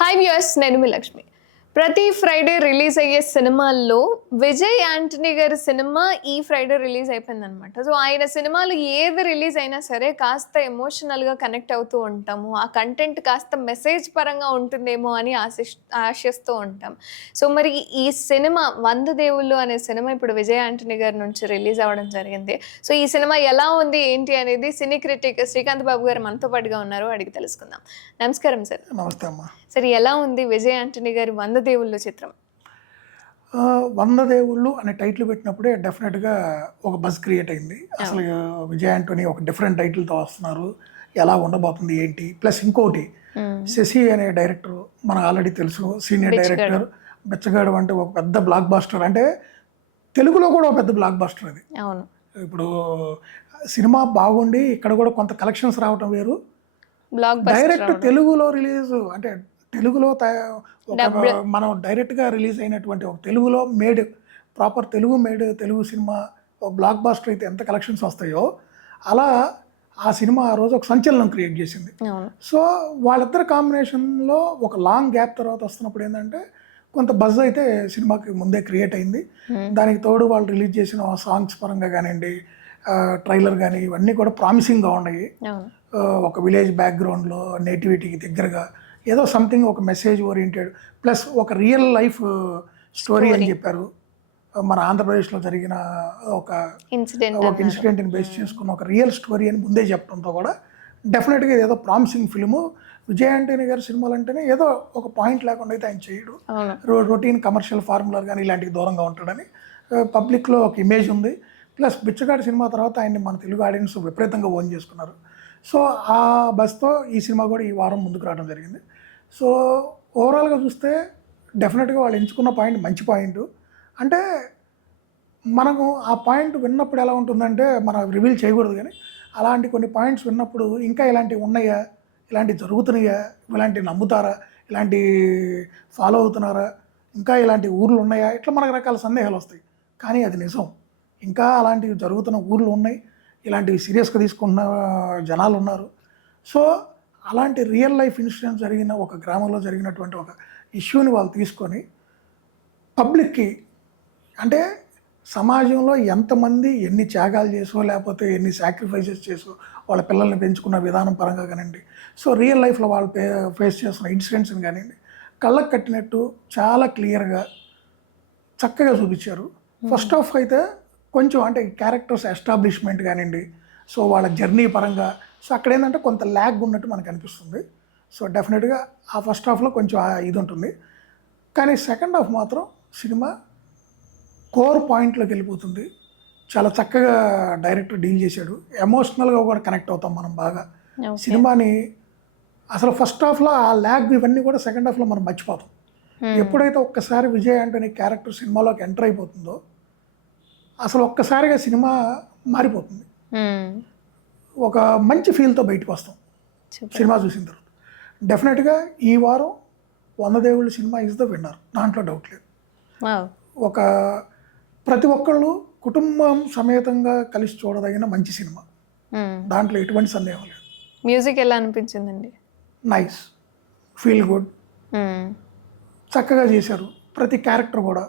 Hi viewers, నేను మీ లక్ష్మి. ప్రతి Friday release అయ్యే సినిమాల్లో విజయ్ యాంటనీ గారి సినిమా ఈ ఫ్రైడే రిలీజ్ అయిపోయిందనమాట. సో ఆయన సినిమాలు ఏది రిలీజ్ అయినా సరే కాస్త ఎమోషనల్గా కనెక్ట్ అవుతూ ఉంటాము. ఆ కంటెంట్ కాస్త మెసేజ్ పరంగా ఉంటుందేమో అని ఆశిస్తూ ఉంటాం. సో మరి ఈ సినిమా 100 దేవుళ్ళు అనే సినిమా ఇప్పుడు విజయ్ యాంటనీ గారి నుంచి రిలీజ్ అవ్వడం జరిగింది. సో ఈ సినిమా ఎలా ఉంది ఏంటి అనేది సినీ క్రిటిక్ శ్రీకాంత్ బాబు గారు మనతో పాటుగా ఉన్నారు, అడిగి తెలుసుకుందాం. నమస్కారం సార్. నమస్తే అమ్మా. సరే, ఎలా ఉంది విజయ్ యాంటనీ గారి 100 దేవుళ్ళు చిత్రం? 100 దేవుళ్ళు అనే టైటిల్ పెట్టినప్పుడే డెఫినెట్గా ఒక బజ్ క్రియేట్ అయింది. అసలు విజయ్ యాంటనీ ఒక డిఫరెంట్ టైటిల్తో వస్తున్నారు, ఎలా ఉండబోతుంది ఏంటి. ప్లస్ ఇంకోటి, శశి అనే డైరెక్టర్ మనకు ఆల్రెడీ తెలుసు, సీనియర్ డైరెక్టర్. బిచ్చగాడు అంటే ఒక పెద్ద బ్లాక్ బాస్టర్, అంటే తెలుగులో కూడా ఒక పెద్ద బ్లాక్ బాస్టర్ అది. అవును, ఇప్పుడు సినిమా బాగుండి ఇక్కడ కూడా కొంత కలెక్షన్స్ రావటం వేరు, బ్లాక్ బస్టర్ డైరెక్ట్ తెలుగులో రిలీజ్ అంటే తెలుగులో మనం డైరెక్ట్గా రిలీజ్ అయినటువంటి ఒక తెలుగులో made proper Telugu made Telugu cinema ఒక బ్లాక్ బాస్టర్ అయితే ఎంత కలెక్షన్స్ వస్తాయో అలా ఆ సినిమా ఆ రోజు ఒక సంచలనం క్రియేట్ చేసింది. సో వాళ్ళిద్దరు కాంబినేషన్లో ఒక లాంగ్ గ్యాప్ తర్వాత వస్తున్నప్పుడు ఏంటంటే కొంత బజ్ అయితే సినిమాకి ముందే క్రియేట్ అయింది. దానికి తోడు వాళ్ళు రిలీజ్ చేసిన సాంగ్స్ పరంగా కానివ్వండి, ట్రైలర్ కానీ ఇవన్నీ కూడా ప్రామిసింగ్గా ఉన్నాయి. ఒక విలేజ్ బ్యాక్గ్రౌండ్లో నేటివిటీకి దగ్గరగా ఏదో సంథింగ్ ఒక మెసేజ్ ఓరియంటెడ్ ప్లస్ ఒక రియల్ లైఫ్ స్టోరీ అని చెప్పారు. మన ఆంధ్రప్రదేశ్లో జరిగిన ఒక ఇన్సిడెంట్ని బేస్ చేసుకున్న ఒక రియల్ స్టోరీ అని ముందే చెప్పడంతో కూడా డెఫినెట్గా ఏదో ప్రామిసింగ్ ఫిల్ము. విజయ్ యాంటనీ గారి సినిమాలు అంటేనే ఏదో ఒక పాయింట్ లేకుండా అయితే ఆయన చేయడు, రొటీన్ కమర్షియల్ ఫార్ములర్ కానీ ఇలాంటికి దూరంగా ఉంటాడని పబ్లిక్లో ఒక ఇమేజ్ ఉంది. ప్లస్ బిచ్చగాడి సినిమా తర్వాత ఆయన్ని మన తెలుగు ఆడియన్స్ విపరీతంగా ఓన్ చేసుకున్నారు. సో ఆ బస్తో ఈ సినిమా కూడా ఈ వారం ముందుకు రావడం జరిగింది. సో ఓవరాల్గా చూస్తే డెఫినెట్గా వాళ్ళు ఎంచుకున్న పాయింట్ మంచి పాయింట్. అంటే మనము ఆ పాయింట్ విన్నప్పుడు ఎలా ఉంటుందంటే మనం రివీల్ చేయకూడదు, కానీ అలాంటి కొన్ని పాయింట్స్ విన్నప్పుడు ఇంకా ఇలాంటివి ఉన్నాయా, ఇలాంటివి జరుగుతున్నాయా, ఇలాంటివి నమ్ముతారా, ఇలాంటి ఫాలో అవుతున్నారా, ఇంకా ఇలాంటి ఊర్లు ఉన్నాయా, ఇట్లా మనకు రకాల సందేహాలు వస్తాయి. కానీ అది నిజం, ఇంకా అలాంటివి జరుగుతున్న ఊర్లు ఉన్నాయి, ఇలాంటివి సీరియస్గా తీసుకున్న జనాలు ఉన్నారు. సో అలాంటి రియల్ లైఫ్ ఇన్సిడెంట్ జరిగిన ఒక గ్రామంలో జరిగినటువంటి ఒక ఇష్యూని వాళ్ళు తీసుకొని పబ్లిక్కి, అంటే సమాజంలో ఎంతమంది ఎన్ని త్యాగాలు చేసో లేకపోతే ఎన్ని సాక్రిఫైసెస్ చేసో వాళ్ళ పిల్లల్ని పెంచుకున్న విధానం పరంగా కానివ్వండి, సో రియల్ లైఫ్లో వాళ్ళు ఫేస్ చేస్తున్న ఇన్సిడెంట్స్ని కానివ్వండి కళ్ళకు కట్టినట్టు చాలా క్లియర్గా చక్కగా చూపించారు. ఫస్ట్ ఆఫ్ అయితే కొంచెం అంటే క్యారెక్టర్స్ ఎస్టాబ్లిష్మెంట్ కానివ్వండి, సో వాళ్ళ జర్నీ పరంగా సో అక్కడ ఏంటంటే కొంత ల్యాగ్ ఉన్నట్టు మనకు అనిపిస్తుంది. సో డెఫినెట్గా ఆ ఫస్ట్ హాఫ్లో కొంచెం ఇది ఉంటుంది. కానీ సెకండ్ హాఫ్ మాత్రం సినిమా కోర్ పాయింట్లోకి వెళ్ళిపోతుంది. చాలా చక్కగా డైరెక్టర్ డీల్ చేశాడు. ఎమోషనల్గా కూడా కనెక్ట్ అవుతాం మనం బాగా సినిమాని. అసలు ఫస్ట్ హాఫ్లో ఆ ల్యాగ్ ఇవన్నీ కూడా సెకండ్ హాఫ్లో మనం మర్చిపోతాం. ఎప్పుడైతే ఒక్కసారి విజయ్ యాంటనీ క్యారెక్టర్ సినిమాలోకి ఎంటర్ అయిపోతుందో అసలు ఒక్కసారిగా సినిమా మారిపోతుంది. ఒక మంచి ఫీల్తో బయటకు వస్తాం సినిమా చూసిన తర్వాత. డెఫినెట్గా ఈ వారం 100 దేవుళ్ళు సినిమా ఈజ్ ద విన్నర్, దాంట్లో డౌట్ లేదు. ఒక ప్రతి ఒక్కళ్ళు కుటుంబం సమేతంగా కలిసి చూడదగిన మంచి సినిమా, దాంట్లో ఎటువంటి సందేహం లేదు. మ్యూజిక్ ఎలా అనిపించిందండి? నైస్, ఫీల్ గుడ్, చక్కగా చేశారు ప్రతి క్యారెక్టర్ కూడా.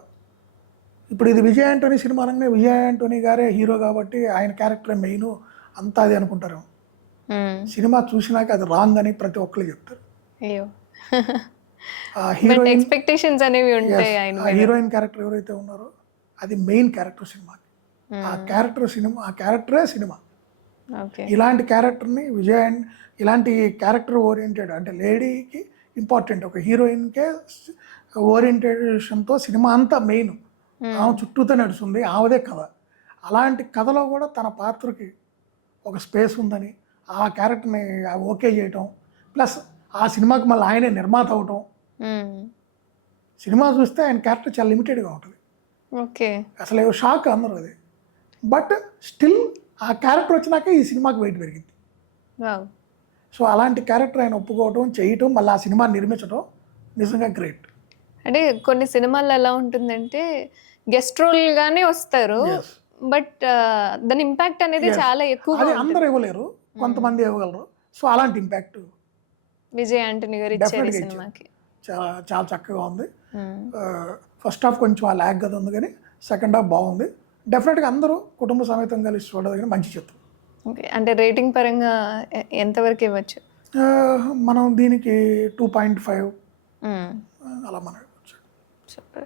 ఇప్పుడు ఇది విజయ్ యాంటనీ సినిమా అనగానే విజయ్ యాంటనీ గారే హీరో కాబట్టి ఆయన క్యారెక్టర్ మెయిన్ అంతా అది అనుకుంటారు. సినిమా చూసినాక అది రాంగ్ అని ప్రతి ఒక్కరు చెప్తారు. హీరోయిన్ క్యారెక్టర్ ఎవరైతే ఉన్నారో అది మెయిన్ క్యారెక్టర్ సినిమాకి. ఆ క్యారెక్టరే సినిమా. ఇలాంటి క్యారెక్టర్ని ఇలాంటి క్యారెక్టర్ ఓరియంటెడ్ అంటే లేడీకి ఇంపార్టెంట్, ఒక హీరోయిన్కే ఓరియంటేషన్తో సినిమా అంతా మెయిన్ ఆమె చుట్టూతో నడుస్తుంది, ఆమెదే కథ. అలాంటి కథలో కూడా తన పాత్రకి ఒక స్పేస్ ఉందని ఆ క్యారెక్టర్ని ఓకే చేయటం, ప్లస్ ఆ సినిమాకి మళ్ళీ ఆయనే నిర్మాత అవటం. సినిమా చూస్తే ఆయన క్యారెక్టర్ చాలా లిమిటెడ్గా ఉంటుంది. అసలు షాక్ అందరూ అది. బట్ స్టిల్ ఆ క్యారెక్టర్ వచ్చినాక ఈ సినిమాకి వెయిట్ పెరిగింది. సో అలాంటి క్యారెక్టర్ ఆయన ఒప్పుకోవటం, చేయటం, మళ్ళీ ఆ సినిమా నిర్మించడం నిజంగా గ్రేట్. అంటే కొన్ని సినిమాల్లో ఎలా ఉంటుందంటే గెస్ట్ రోల్ గానే వస్తారు, బట్ దాని ఇంపాక్ట్ అనేది చాలా ఎక్కువ. అందరూ ఇవ్వలేరు, కొంతమంది ఇవ్వగలరు. సో అలాంటి ఇంపాక్ట్ విజయ్ యాంటనీ గారు ఇచ్చారు సినిమాకి. చాలా చాలా చక్కగా ఉంది. ఫస్ట్ హాఫ్ కొంచెం ఆ ల్యాగ్ అది ఉంది, కానీ సెకండ్ హాఫ్ బాగుంది. డెఫినెట్గా అందరూ కుటుంబ సమేతం కలిసి చూడదగిన మంచి చిత్రం. ఓకే. అంటే రేటింగ్ పరంగా ఎంతవరకు ఇవ్వచ్చు? మనం దీనికి 2.5 అలా మనం ఇవ్వచ్చు. సూపర్.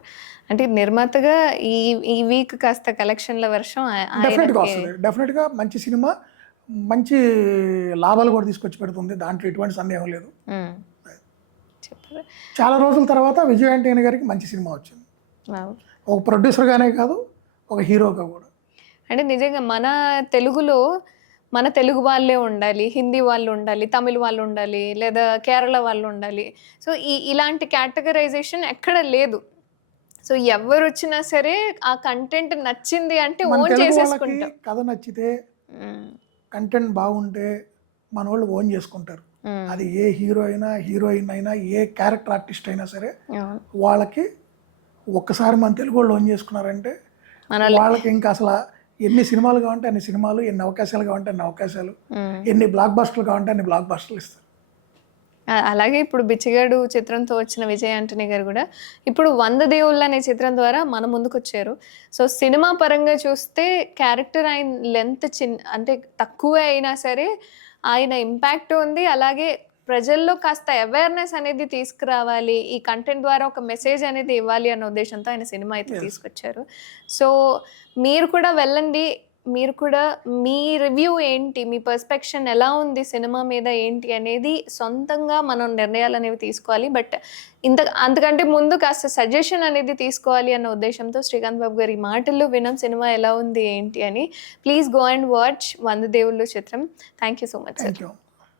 అంటే నిర్మాతగా ఈ ఈ వీక్ కాస్త కలెక్షన్ల వర్షం డెఫినెట్గా వస్తుంది. డెఫినెట్గా మంచి సినిమా, మంచి లాభాలు కూడా తీసుకొచ్చి పెడుతుంది. దాంట్లో ఎటువంటి సందేహం లేదు. చెప్పారు. చాలా రోజుల తర్వాత విజయ్ ఆంటనీ గారికి మంచి సినిమా వచ్చింది. ఒక ప్రొడ్యూసర్గానే కాదు, ఒక హీరోగా కూడా. అంటే నిజంగా మన తెలుగులో మన తెలుగు వాళ్ళే ఉండాలి, హిందీ వాళ్ళు ఉండాలి, తమిళ్ వాళ్ళు ఉండాలి, లేదా కేరళ వాళ్ళు ఉండాలి. సో ఇలాంటి కేటగరైజేషన్ ఎక్కడ లేదు. సో ఎవరు వచ్చినా సరే ఆ కంటెంట్ నచ్చింది అంటే మన ఓన్ తెలుగు వాళ్ళకి చేసేసుకుంటాం. కథ నచ్చితే, కంటెంట్ బాగుంటే మన వాళ్ళు ఓన్ చేసుకుంటారు. అది ఏ హీరో అయినా, హీరోయిన్ అయినా, ఏ క్యారెక్టర్ ఆర్టిస్ట్ అయినా సరే వాళ్ళకి ఒక్కసారి మన తెలుగు వాళ్ళు ఓన్ చేసుకున్నారంటే వాళ్ళకి ఇంకా అసలు ఎన్ని సినిమాలు కావాలంటే అన్ని సినిమాలు, ఎన్ని అవకాశాలు కావాలంటే అన్ని అవకాశాలు, ఎన్ని బ్లాక్ బస్టర్లు కావాలంటే అన్ని బ్లాక్ బస్టర్లు ఇస్తారు. అలాగే ఇప్పుడు బిచ్చగాడు చిత్రంతో వచ్చిన విజయ్ ఆంటనీ గారు కూడా ఇప్పుడు 100 దేవుళ్ళు అనే చిత్రం ద్వారా మన ముందుకు వచ్చారు. సో సినిమా పరంగా చూస్తే క్యారెక్టర్ ఆయన లెంత్ అంటే తక్కువ అయినా సరే ఆయన ఇంపాక్ట్ ఉంది. అలాగే ప్రజల్లో కాస్త అవేర్నెస్ అనేది తీసుకురావాలి, ఈ కంటెంట్ ద్వారా ఒక మెసేజ్ అనేది ఇవ్వాలి అన్న ఉద్దేశంతో ఆయన సినిమా అయితే తీసుకొచ్చారు. సో మీరు కూడా వెళ్ళండి. మీరు కూడా మీ రివ్యూ ఏంటి, మీ పర్స్పెక్షన్ ఎలా ఉంది సినిమా మీద ఏంటి అనేది సొంతంగా మనం నిర్ణయాలు అనేవి తీసుకోవాలి. బట్ అంతకంటే ముందు కాస్త సజెషన్ అనేది తీసుకోవాలి అన్న ఉద్దేశంతో శ్రీకాంత్ బాబు గారి మాటల్లో వినం సినిమా ఎలా ఉంది ఏంటి అని. ప్లీజ్ గో అండ్ వాచ్ 100 దేవుళ్ళు చిత్రం. Thank you so much sir.